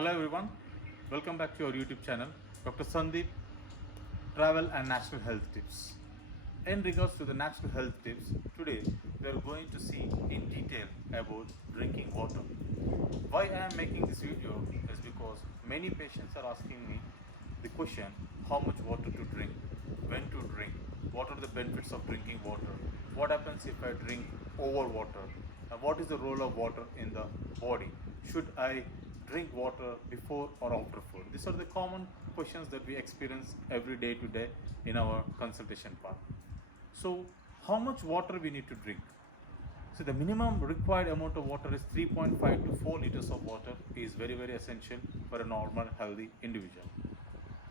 Hello everyone, welcome back to our YouTube channel, Dr. Sandeep, Travel and Natural Health Tips. In regards to the natural health tips, today we are going to see in detail about drinking water. Why I am making this video is because many patients are asking me the question how much water to drink, when to drink, what are the benefits of drinking water, what happens if I drink over water, and what is the role of water in the body. Should I drink water before or after food? These are the common questions that we experience every day to day in our consultation part. So, how much water we need to drink? So the minimum required amount of water is 3.5 to 4 liters of water is very essential for a normal healthy individual.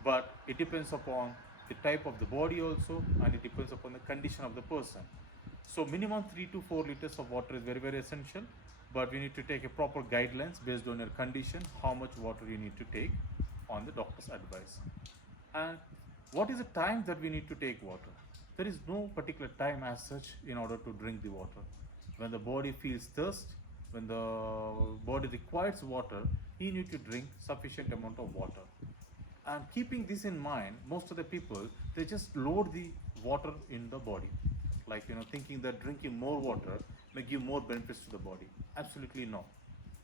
But it depends upon the type of the body also, and it depends upon the condition of the person. So minimum 3 to 4 liters of water is very essential, but we need to take a proper guidelines based on your condition, how much water you need to take on the doctor's advice. And what is the time that we need to take water? There is no particular time as such in order to drink the water. When the body feels thirst, when the body requires water, you need to drink sufficient amount of water. And keeping this in mind, most of the people, they just load the water in the body, like thinking that drinking more water may give more benefits to the body. Absolutely no.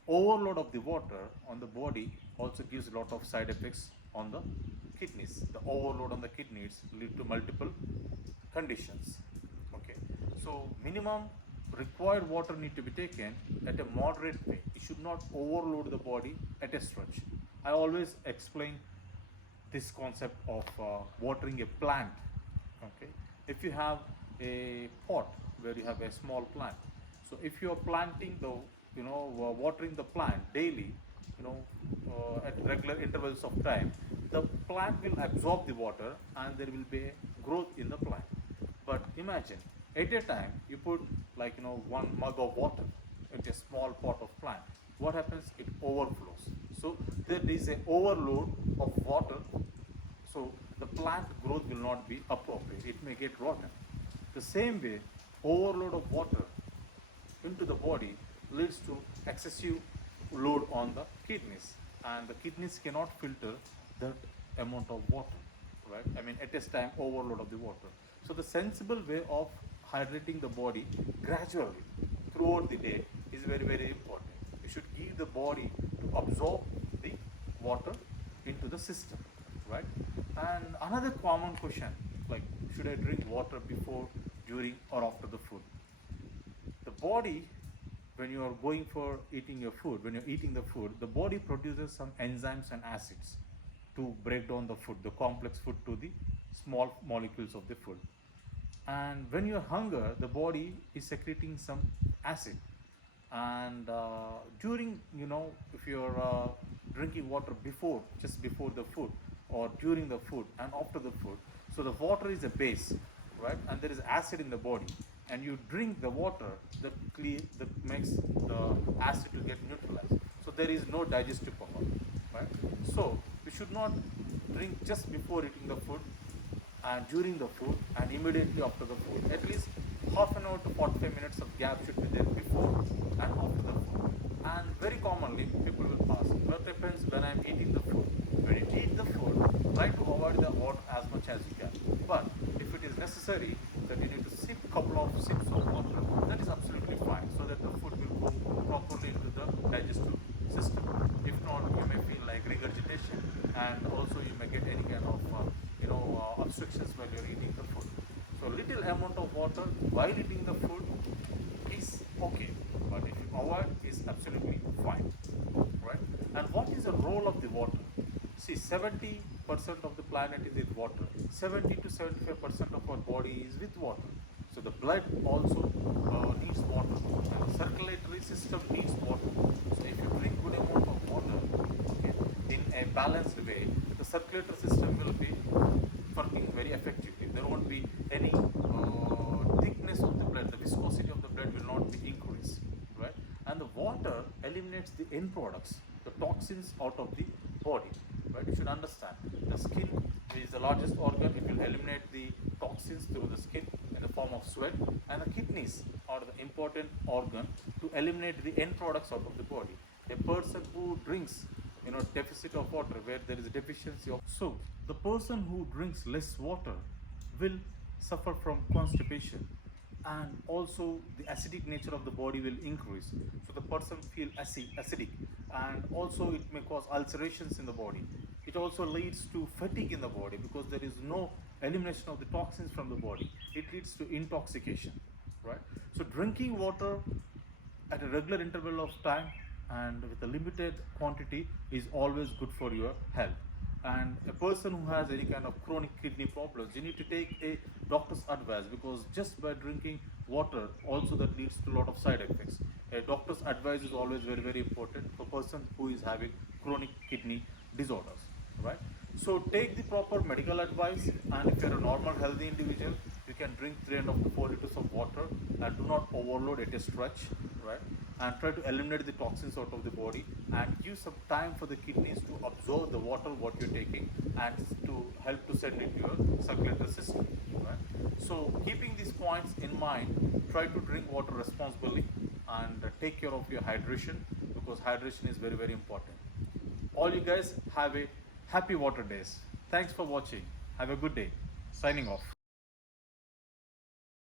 Overload of the water on the body also gives a lot of side effects on the kidneys. The overload on the kidneys lead to multiple conditions. Okay, so minimum required water need to be taken at a moderate way. It should not overload the body at a stretch. I always explain this concept of watering a plant. Okay, if you have a pot where you have a small plant, so if you are planting the watering the plant daily, at regular intervals of time, the plant will absorb the water and there will be a growth in the plant. But imagine at a time you put like 1 mug of water into a small pot of plant. What happens? It overflows. So there is a overload of water. So the plant growth will not be appropriate. It may get rotten. The same way, overload of water into the body leads to excessive load on the kidneys, and the kidneys cannot filter that amount of water, right? I mean, at this time, overload of the water. So the sensible way of hydrating the body gradually throughout the day is very important. You should give the body to absorb the water into the system, right? And another common question, like, should I drink water before, during, or after the food? The body, when you are going for eating your food, when you're eating the food, the body produces some enzymes and acids to break down the food, the complex food, to the small molecules of the food. And when you're hunger, the body is secreting some acid. And during, if you're drinking water before, just before the food, or during the food and after the food, so the water is a base, right? And there is acid in the body, and you drink the water that makes the acid to get neutralized. So there is no digestive power, right? So you should not drink just before eating the food and during the food and immediately after the food. At least half an hour to 45 minutes of gap should be there before and after the food. And very commonly people will ask, what happens when I am eating the food? When you eat the food, try to avoid the water as much as you can. But if it is necessary that you need to sip couple of sips of water, that is absolutely fine, so that the food will go properly into the digestive system. If not, you may feel like regurgitation, and also you may get any kind of obstructions while you're eating the food. So little amount of water while eating the food is okay, but if you avoid, is absolutely fine, right? And what is the role of the water? See, 70% of the planet is with water. 70 to 75% of our body is with water. So the blood also needs water, and the circulatory system needs water. So if you drink good amount of water, okay, in a balanced way, the circulatory system will be working very effectively. There won't be any thickness of the blood. The viscosity of the blood will not be increased, right? And the water eliminates the end products, the toxins out of the body, right? You should understand, the skin is the largest organ. It will eliminate the toxins through the skin in the form of sweat, and the kidneys are the important organ to eliminate the end products out of the body. A person who drinks deficit of water, where there is a deficiency of. So the person who drinks less water will suffer from constipation, and also the acidic nature of the body will increase, so the person feel acidic, and also it may cause ulcerations in the body. It also leads to fatigue in the body because there is no elimination of the toxins from the body. It leads to intoxication, right? So drinking water at a regular interval of time and with a limited quantity is always good for your health. And a person who has any kind of chronic kidney problems, you need to take a doctor's advice, because just by drinking water also that leads to a lot of side effects. A doctor's advice is always very, very important for person who is having chronic kidney disorders, right? So take the proper medical advice, and if you're a normal healthy individual, you can drink 3.5 to 4 liters of water, and do not overload at a stretch, right? And try to eliminate the toxins out of the body, and give some time for the kidneys to absorb the water what you're taking, and to help to send it to your circulatory system, right? So keeping these points in mind, try to drink water responsibly, and take care of your hydration, because hydration is very, very important. All you guys have a happy water days. Thanks for watching. Have a good day. Signing off.